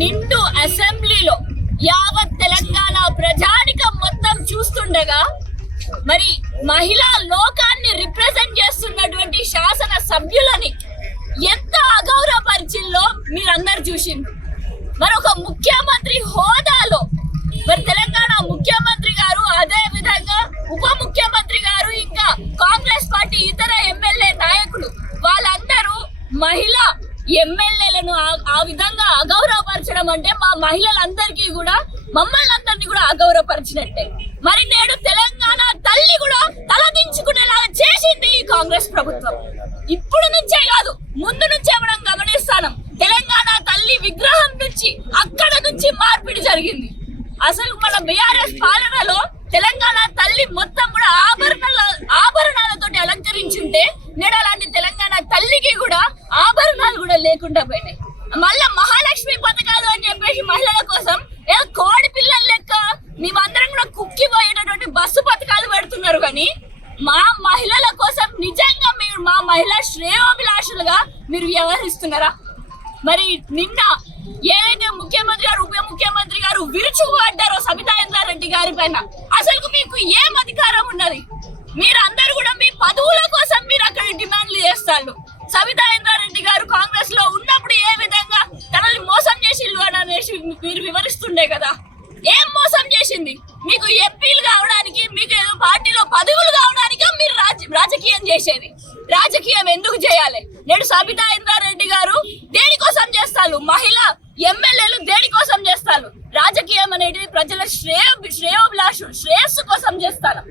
నిండు అసెంబ్లీలో యావత్ తెలంగాణ ప్రజానికం మొత్తం చూస్తుండగా మరి మహిళా లోకాన్ని రిప్రజెంట్ చేస్తున్నటువంటి శాసన సభ్యులని ఎంత అగౌరవపరిచిల్లో మీరందరూ చూసిండ్రు. మరి ఒక ముఖ్యమంత్రి హోదాలో మరి తెలంగాణ ముఖ్యమంత్రి గారు, అదే విధంగా ఉప ముఖ్యమంత్రి గారు, ఇంకా కాంగ్రెస్ పార్టీ ఇతర ఎమ్మెల్యే నాయకులు వాళ్ళందరూ మహిళా ఎమ్మెల్యేలను ఆ విధంగా అగౌరవపరచడం అంటే మా మహిళలందరికీ కూడా, మమ్మల్ని అందరినీ కూడా అగౌరవపరిచినట్టే. మరి నేడు తెలంగాణ తల్లి కూడా తలదించుకునేలాగా చేసింది ఈ కాంగ్రెస్ ప్రభుత్వం. ఇప్పుడు నుంచే కాదు, ముందు నుంచే మనం గమనిస్తాం. తెలంగాణ తల్లి విగ్రహం నుంచి అక్కడ నుంచి మార్పిడి జరిగింది. అసలు మన బీఆర్ఎస్ పాలనలో తెలంగాణ తల్లి మొత్తం కూడా ఆభరణాలతోటి అలంకరించుంటే నేడు అలాంటి తెలంగాణ తల్లికి కూడా ఆభరణాలు కూడా లేకుండా పోయినాయి. మళ్ళా మహాలక్ష్మి పథకాలు అని చెప్పేసి మహిళల కోసం ఏదో కోడి పిల్లల లెక్క మేమందరం కూడా కుక్కిపోయేటటువంటి బస్సు పథకాలు పెడుతున్నారు. కానీ మా మహిళల కోసం నిజంగా మీరు మా మహిళా శ్రేయోభిలాషులుగా మీరు వ్యవహరిస్తున్నారా? మరి నిన్న ఏదైతే ముఖ్యమంత్రి గారు, ఉప ముఖ్యమంత్రి గారు విరుచుకుపడ్డారో సబితా ఇంద్రారెడ్డి గారి పైన, అసలు మీకు ఏం అధికారం ఉన్నది? మీరందరూ కూడా మీ పదవుల కోసం మీరు అక్కడ డిమాండ్లు చేస్తారు. సబితా ఇంద్రారెడ్డి గారు కాంగ్రెస్ లో ఉన్నప్పుడు ఏ విధంగా తనని మోసం చేసిండ్రు అని అనేసి మీరు వివరిస్తుండే కదా. ఏం మోసం చేసింది? మీకు ఎంపీలు కావడానికి, మీకు ఏదో పార్టీలో పదవులు కావడానికే మీరు రాజకీయం చేసేది. రాజకీయం ఎందుకు చేయాలి? నేడు సబితా ఇంద్రారెడ్డి గారు దేనికోసం చేస్తారు? మహిళా ఎమ్మెల్యేలు దేనికోసం చేస్తారు? రాజకీయం అనేది ప్రజల శ్రేయస్సు కోసం చేస్తారు.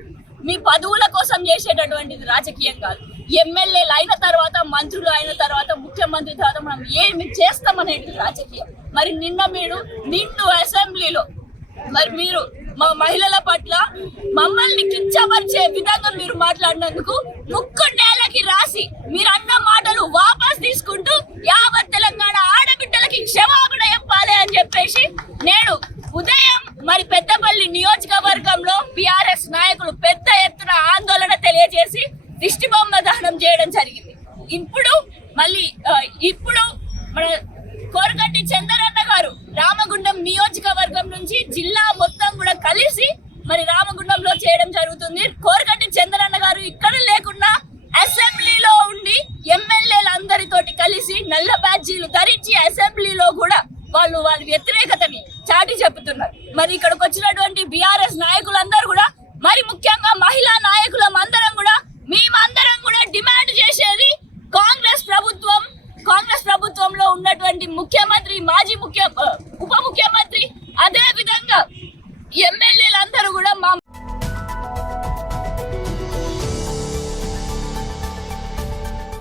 మీ పదవుల కోసం చేసేటటువంటిది రాజకీయం కాదు. ఎమ్మెల్యేలు అయిన తర్వాత, మంత్రులు అయిన తర్వాత, ముఖ్యమంత్రి తర్వాత మనం ఏమి చేస్తామనేది రాజకీయం. మరి నిన్ను అసెంబ్లీలో మరి మీరు మా మహిళల పట్ల మమ్మల్ని కించపరిచే విధంగా మీరు మాట్లాడినందుకు ముక్కు నేలకి రాసి మీరు అన్న మాటలు వాపస్ తీసుకుంటూ యావత్ తెలంగాణ ఆడబిడ్డలకి క్షమాపణ చెప్పాలి అని చెప్పేసి నేడు ఉదయం మరి పెద్దపల్లి నియోజకవర్గంలో బీఆర్ఎస్ నాయకులు పెద్ద ఎత్తున ఆందోళన తెలియజేసి దిష్టి బొమ్మ దహనం చేయడం జరిగింది. ఇప్పుడు మన కోరకంటి చంద్రన్న గారు రామగుండం నియోజకవర్గం నుంచి జిల్లా మొత్తం కూడా కలిసి మరి రామగుండంలో చేయడం జరుగుతుంది. కోరకంటి చంద్రన్న గారు ఇక్కడ లేకుండా అసెంబ్లీలో ఉండి ఎమ్మెల్యేలందరితోటి కలిసి నల్ల బ్యాడ్జీలు ధరించి అసెంబ్లీలో కూడా వాళ్ళ వ్యతిరేకతని చాటి చెప్తున్నారు. మరి ఇక్కడికి వచ్చినటువంటి బీఆర్ఎస్ నాయకులందరూ కూడా, మరి ముఖ్యంగా మహిళా నాయకులందరం కూడా మేమందరం కూడా డిమాండ్ చేసేది కాంగ్రెస్ ప్రభుత్వంలో ఉన్నటువంటి ముఖ్యమంత్రి, మాజీ ఉప ముఖ్యమంత్రి